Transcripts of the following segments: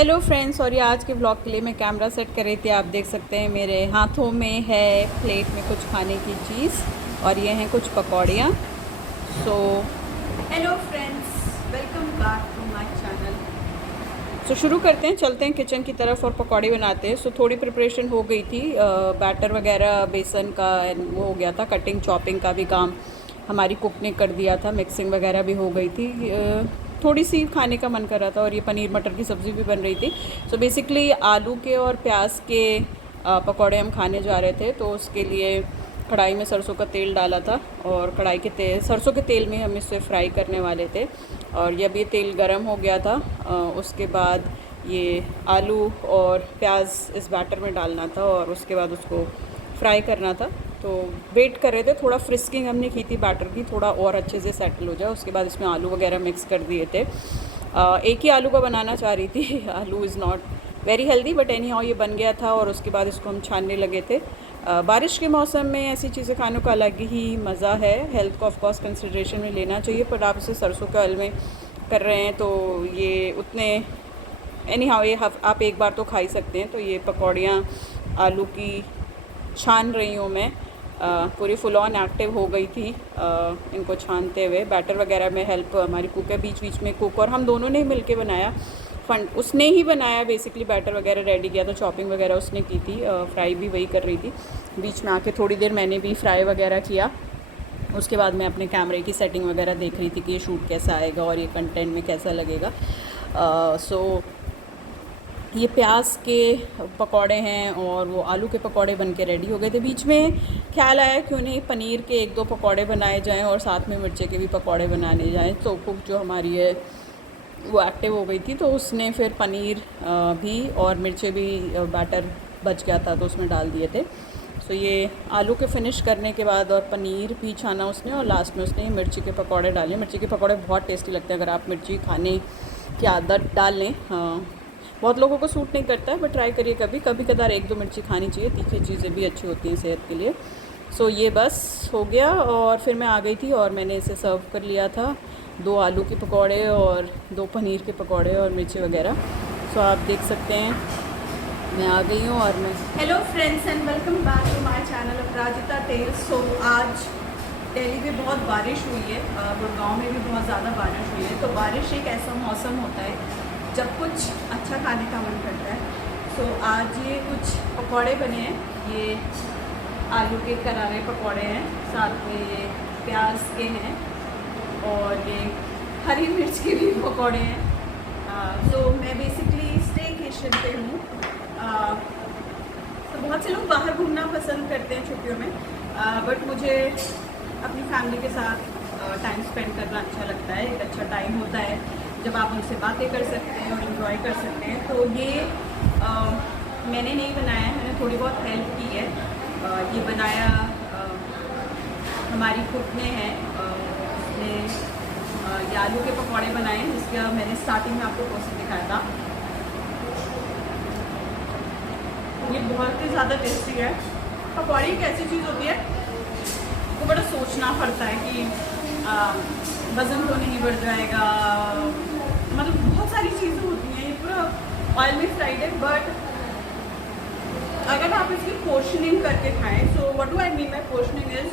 Hello friends, और ये आज के ब्लॉग के लिए मैं कैमरा सेट कर रही थी। आप देख सकते हैं मेरे हाथों में है प्लेट में कुछ खाने की चीज़, और ये हैं कुछ पकौड़ियाँ। So hello friends, welcome back to my channel. So शुरू करते हैं, चलते हैं किचन की तरफ और पकौड़े बनाते हैं। सो थोड़ी प्रिपरेशन हो गई थी, बैटर वगैरह बेसन का वो हो गया था, कटिंग चॉपिंग का भी काम हमारी कुक ने कर दिया था, मिक्सिंग वगैरह भी हो गई थी। थोड़ी सी खाने का मन कर रहा था और ये पनीर मटर की सब्ज़ी भी बन रही थी। सो बेसिकली आलू के और प्याज के पकौड़े हम खाने जा रहे थे, तो उसके लिए कढ़ाई में सरसों का तेल डाला था और कढ़ाई के सरसों के तेल में हम इसे फ्राई करने वाले थे। और जब ये तेल गरम हो गया था उसके बाद ये आलू और प्याज इस बैटर में डालना था और उसके बाद उसको फ्राई करना था। तो वेट कर रहे थे, थोड़ा फ्रिस्किंग हमने की थी बैटर की, थोड़ा और अच्छे से सेटल हो जाए। उसके बाद इसमें आलू वगैरह मिक्स कर दिए थे। एक ही आलू का बनाना चाह रही थी। आलू is not very healthy, but any how ये बन गया था और उसके बाद इसको हम छानने लगे थे। बारिश के मौसम में ऐसी चीज़ें खाने का अलग ही मज़ा है। हेल्थ को ऑफ कोर्स कंसिडरेशन में लेना चाहिए, पर आप इसे सरसों के ऑयल में कर रहे हैं तो ये उतने एनी हाउ ये आप एक बार तो खा ही सकते हैं। तो ये पकौड़ियाँ आलू की छान रही हूँ मैं। पूरी फुल ऑन एक्टिव हो गई थी इनको छानते हुए। बैटर वगैरह में हेल्प हमारी कुक है, बीच बीच में कुक और हम दोनों ने मिल के बनाया। उसने ही बनाया बेसिकली, बैटर वगैरह रेडी किया था, चॉपिंग वगैरह उसने की थी, फ्राई भी वही कर रही थी। बीच में आके थोड़ी देर मैंने भी फ्राई वगैरह किया। उसके बाद मैं अपने कैमरे की सेटिंग वगैरह देख रही थी कि ये शूट कैसा आएगा और ये कंटेंट में कैसा लगेगा। सो ये प्याज के पकौड़े हैं और वो आलू के पकौड़े बन के रेडी हो गए थे। बीच में ख्याल आया क्यों नहीं पनीर के एक दो पकौड़े बनाए जाएं और साथ में मिर्चे के भी पकौड़े बनाने जाएं। तो कुक जो हमारी है वो एक्टिव हो गई थी, तो उसने फिर पनीर भी और मिर्चे भी बैटर बच गया था तो उसमें डाल दिए थे। तो ये आलू के फिनिश करने के बाद और पनीर भी छाना उसने, और लास्ट में उसने मिर्ची के पकौड़े डाले। मिर्ची के पकौड़े बहुत टेस्टी लगते हैं अगर आप मिर्ची खाने की आदत डाल लें। बहुत लोगों को सूट नहीं करता है, बट ट्राई करिए कभी कदार एक दो मिर्ची खानी चाहिए, तीखी चीज़ें भी अच्छी होती हैं सेहत के लिए। सो ये बस हो गया और फिर मैं आ गई थी और मैंने इसे सर्व कर लिया था, 2 आलू के पकौड़े और 2 पनीर के पकौड़े और मिर्ची वगैरह। सो आप देख सकते हैं मैं आ गई हूँ और मैं hello friends and welcome back to my channel Aparajita tales. So आज दिल्ली में बहुत बारिश हुई है, गुड़गांव में भी बहुत ज़्यादा बारिश हुई है। तो बारिश एक ऐसा मौसम होता है जब कुछ अच्छा खाने का मन करता है। सो आज ये कुछ पकौड़े बने हैं, ये आलू के करारे पकौड़े हैं, साथ में ये प्याज के हैं और ये हरी मिर्च के भी पकौड़े हैं। तो मैं बेसिकली स्टेकेशन पे हूँ। तो बहुत से लोग बाहर घूमना पसंद करते हैं छुट्टियों में, बट मुझे अपनी फैमिली के साथ टाइम स्पेंड करना अच्छा लगता है। एक अच्छा टाइम होता है जब आप उनसे बातें कर सकते हैं और इन्जॉय कर सकते हैं। तो ये मैंने नहीं बनाया है, मैंने थोड़ी बहुत हेल्प की है। ये बनाया हमारी कुक ने है। उसने ये आलू के पकौड़े बनाए हैं, जिसका मैंने स्टार्टिंग में आपको प्रोसेस दिखाया था। ये बहुत ही ज़्यादा टेस्टी है। पकौड़ी एक ऐसी चीज़ होती है वो बड़ा सोचना पड़ता है कि वज़न तो नहीं बढ़ जाएगा, मतलब बहुत सारी चीज़ें होती हैं। ये पूरा ऑयल में फ्राइड है, बट अगर आप इसकी पोर्शनिंग करके खाएं, so what do I mean by portioning is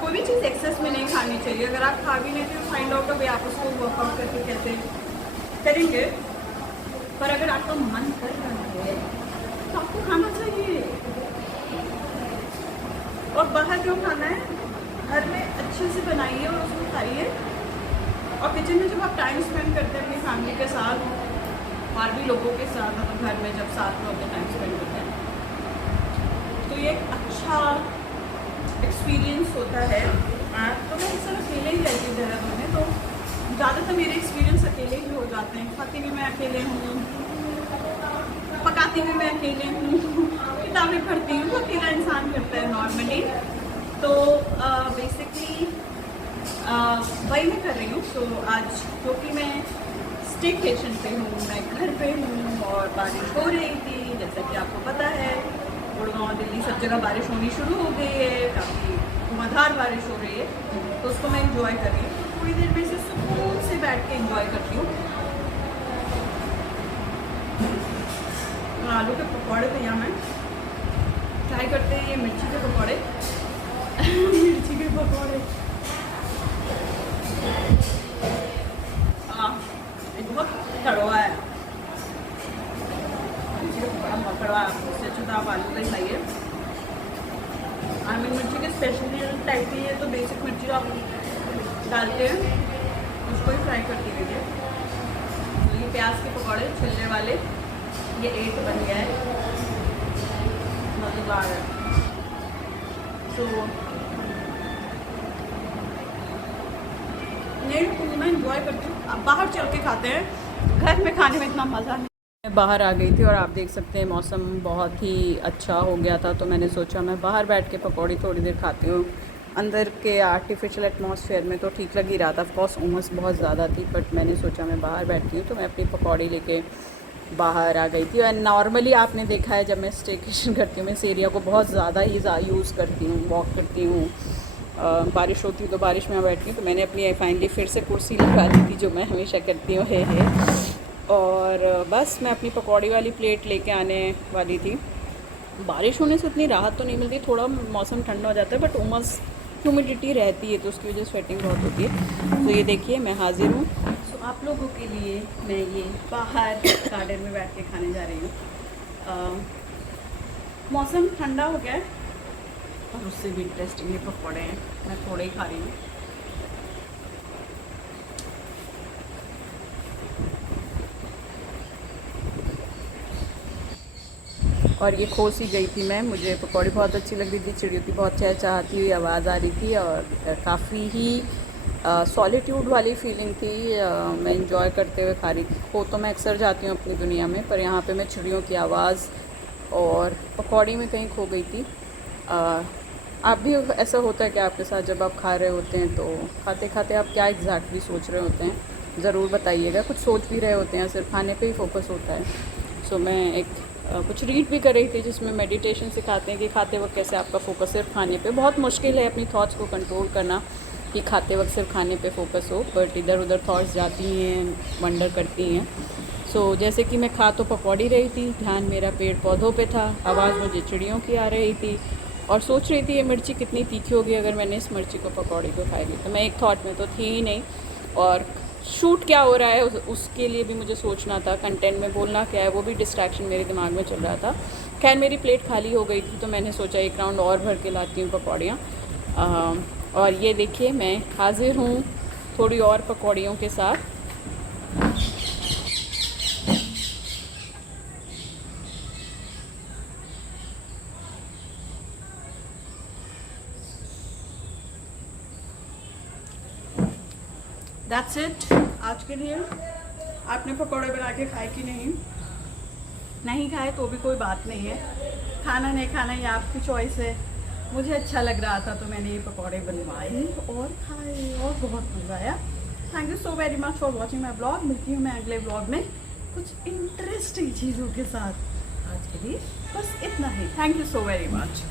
कोई भी चीज़ एक्सेस में नहीं खानी चाहिए। अगर आप खा भी लेते हो, फाइंड आउट अ वे आप उसको वर्कआउट करके कैसे करेंगे। पर अगर आपका मन कर रहा है तो आपको खाना चाहिए। और बाहर क्यों खाना है, घर में अच्छे से बनाइए और उसको खाइए। और किचन में जब आप टाइम स्पेंड करते हैं अपनी फैमिली के साथ और भी लोगों के साथ, मतलब घर में जब साथ में होते टाइम स्पेंड करते हैं, तो ये एक अच्छा एक्सपीरियंस होता है। तो मैं इस तरह अकेले ही रहती हूँ देहरादून में, तो ज़्यादातर मेरे एक्सपीरियंस अकेले ही हो जाते हैं। खाती भी मैं अकेले हूँ, पकाती भी मैं अकेले हूँ, किताबें पढ़ती हूँ, तो अकेला इंसान करता है नॉर्मली। तो बेसिकली वही मैं कर रही हूँ। सो आज क्योंकि मैं स्टेकेशन पे हूँ, मैं घर पे हूँ और बारिश हो रही थी, जैसा कि आपको पता है गुड़गांव दिल्ली सब जगह बारिश होनी शुरू हो गई है, काफ़ी धुआंधार बारिश हो रही है। तो उसको मैं इंजॉय कर रही हूँ। थोड़ी देर में इसे सुकून से बैठ के इंजॉय करती हूँ। आलू के पकौड़े तो यहाँ मैं ट्राई करते हैं। ये मिर्ची के पकौड़े मिर्ची के पकौड़े ये बहुत कड़वा है। मिर्ची का पकौड़ा बहुत कड़वा है, उससे अच्छा तो आप आलू का ही खाइए। आमिर मिर्ची के स्पेशली टाइप की है, तो बेसिक मिर्ची आप डालते हैं उसको ही फ्राई करती रहिए। तो ये प्याज के पकौड़े छिलने वाले ये 8 बन गया है, मज़ेदार है। तो नहीं मैं इंजॉय करती हूँ। अब बाहर चल के खाते हैं, घर में खाने में इतना मज़ा नहीं। मैं बाहर आ गई थी और आप देख सकते हैं मौसम बहुत ही अच्छा हो गया था, तो मैंने सोचा मैं बाहर बैठ के पकौड़ी थोड़ी देर खाती हूँ। अंदर के आर्टिफिशियल एटमॉस्फेयर में तो ठीक लग ही रहा था, ऑफकोर्स उमस बहुत ज़्यादा थी, बट मैंने सोचा मैं बाहर बैठती हूँ, तो मैं अपनी पकौड़ी लेके बाहर आ गई थी। और नॉर्मली आपने देखा है जब मैं स्टेकेशन करती हूँ मैं इस एरिया को बहुत ज़्यादा ही यूज़ करती हूँ, वॉक करती हूँ। बारिश होती है तो बारिश में बैठती हूँ, तो मैंने अपनी फाइनली फिर से कुर्सी लगा ली थी जो मैं हमेशा करती हूँ है। और बस मैं अपनी पकौड़ी वाली प्लेट लेके आने वाली थी। बारिश होने से उतनी राहत तो नहीं मिलती, थोड़ा मौसम ठंडा हो जाता है, बट उमस ह्यूमिडिटी रहती है तो उसकी वजह से स्वेटिंग बहुत होती है। तो ये देखिए मैं हाजिर हूँ। सो आप लोगों के लिए मैं ये बाहर गार्डन में बैठ के खाने जा रही हूँ। मौसम ठंडा हो गया है और उससे भी इंटरेस्टिंग ये पकौड़े हैं, मैं थोड़े ही खा रही हूँ। और ये खो सी गई थी मैं, मुझे पकौड़ी बहुत अच्छी लग रही थी, चिड़ियों की बहुत चहचहाती हुई आवाज़ आ रही थी और काफ़ी ही सॉलिट्यूड वाली फीलिंग थी। मैं इंजॉय करते हुए खा रही थी। खो तो मैं अक्सर जाती हूँ अपनी दुनिया में, पर यहाँ पे मैं चिड़ियों की आवाज़ और पकौड़ी में कहीं खो गई थी। आप भी ऐसा होता है कि आपके साथ जब आप खा रहे होते हैं तो खाते खाते आप क्या एग्जैक्टली सोच रहे होते हैं, ज़रूर बताइएगा। कुछ सोच भी रहे होते हैं, सिर्फ खाने पे ही फोकस होता है। सो मैं एक कुछ रीड भी कर रही थी जिसमें मेडिटेशन सिखाते हैं कि खाते वक्त कैसे आपका फोकस सिर्फ खाने पे। बहुत मुश्किल है अपनी थॉट्स को कंट्रोल करना कि खाते वक्त सिर्फ खाने पे फोकस हो, बट इधर उधर थॉट्स जाती हैं, वंडर करती हैं। सो जैसे कि मैं खा तो पकौड़ी रही थी, ध्यान मेरा पेड़ पौधों पे था, आवाज़ मुझे चिड़ियों की आ रही थी और सोच रही थी ये मिर्ची कितनी तीखी होगी अगर मैंने इस मिर्ची को पकौड़ी को खाई ली। तो मैं एक थॉट में तो थी ही नहीं, और शूट क्या हो रहा है उसके लिए भी मुझे सोचना था, कंटेंट में बोलना क्या है वो भी डिस्ट्रैक्शन मेरे दिमाग में चल रहा था। खैर मेरी प्लेट खाली हो गई थी तो मैंने सोचा एक राउंड और भर के लाती हूँ पकौड़ियाँ। और ये देखिए मैं हाजिर हूँ थोड़ी और पकौड़ियों के साथ। दैट्स इट आज के लिए। आपने पकौड़े बना के खाए कि नहीं खाए तो भी कोई बात नहीं है, खाना नहीं खाना ये आपकी चॉइस है। मुझे अच्छा लग रहा था तो मैंने ये पकौड़े बनवाए और खाए और बहुत मज़ा आया। Thank you so very much for watching my blog. मिलती हूँ मैं अगले ब्लॉग में कुछ इंटरेस्टिंग चीज़ों के साथ। आज के लिए बस इतना ही। Thank you so very much.